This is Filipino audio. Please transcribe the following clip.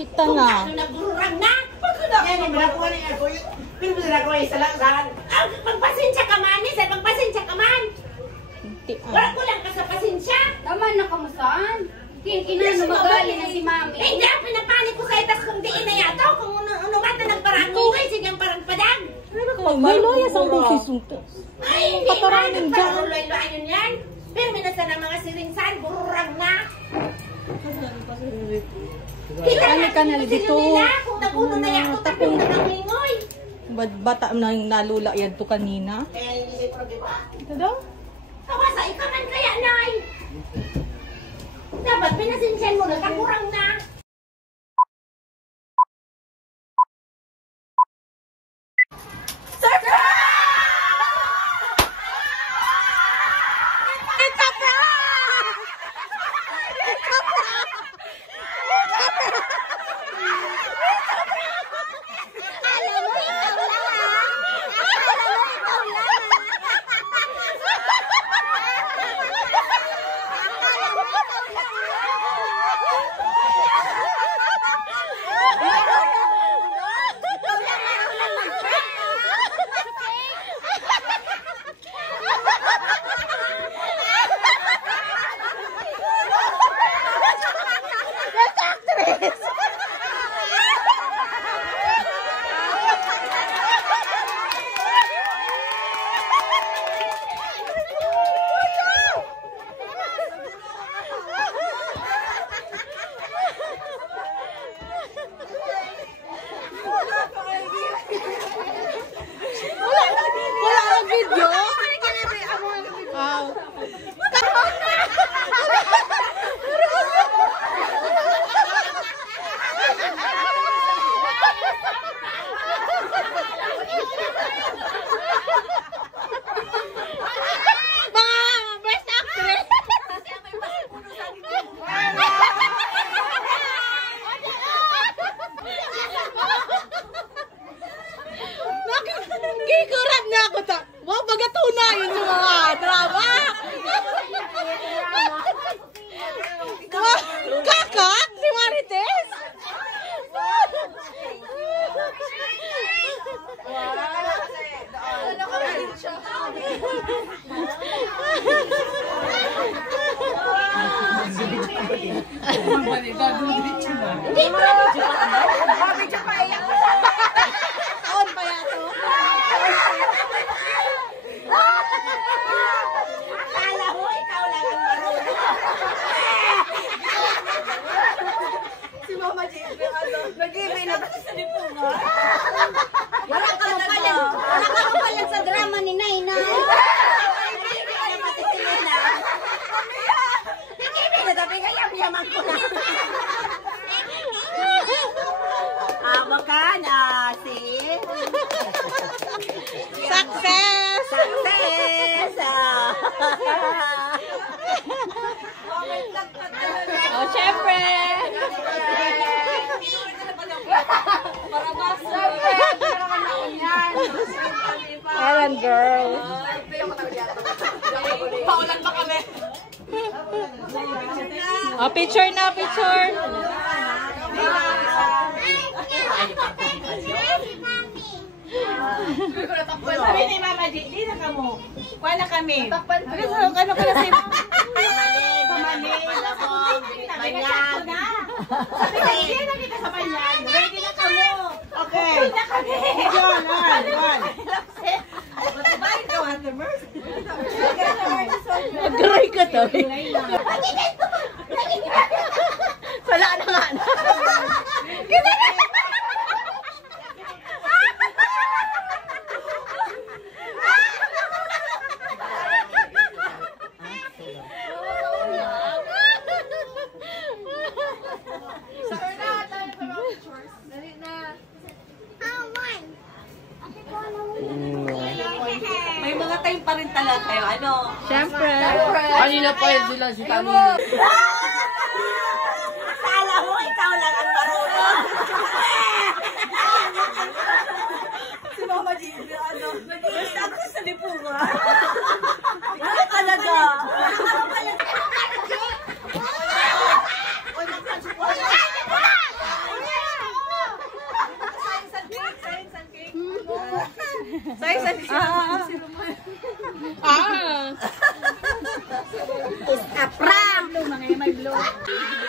Kita na. Nagurang na. Yan yung mga kuha niya ako. Pero mo na ko isa lang saan. Magpasensya ka man, sir. Magpasensya ka man. Wala ko lang ka sa pasensya. Tama na kamusaan. Kinano magali na si mami. Hindi, pinapanik ko sa itas kung diin na yato. Kung ano mata nagparangungay, sigang parang padang. May loyas ang busisuntos. Ay, hindi man. Nagparuloy-loy yun yan. Pero minasa ng mga siringsan, bururang na. Ano ka na dito? Kung napuno na yan, kung tapong na nangingoy. Bata na nalula yan to kanina. Kaya hindi problema. Ito daw? Kawasa, ikaw man kaya, Nay. Dapat pinasensyan mo na, kakurang na. Kikurat na ako ta. Wow, bagatuna yun yung mga drama. Kakak si Marites. Hindi mo na video pa. Video pa iyak mo. Taon pa yan to. Akala mo, ikaw lang ang marunong. Si Mama Jimmy, nag-ibig na ba sa lipungan? Wala ka mapalan sa drama ni Nainay. Yaman ko na. Amo ka na si Success! Success! Oh, syempre! Alan girl! Paulan pa kami. Oh, picture na, picture! Sabi ni Mama G, di na kamo. Kuha na kami. Ano ka na sa'yo? Pamanin. Banyan. Sabi ka, hindi na kita sa banyan. Ready na kamo. Okay. Ready na kami. John, one. Ba't ka, Ate Mercy? Nag-dry ka to. Wala na nga. Kita na! May mga time pa rin talaga kayo, ano? Syempre! Kanina pa yun sila si Tani. Akala mo, ikaw lang ang marunong. Si Mama Jimmy, ano? Basta ako sa lipungan. Wala talaga. Wala talaga. Prank! Mga may blue.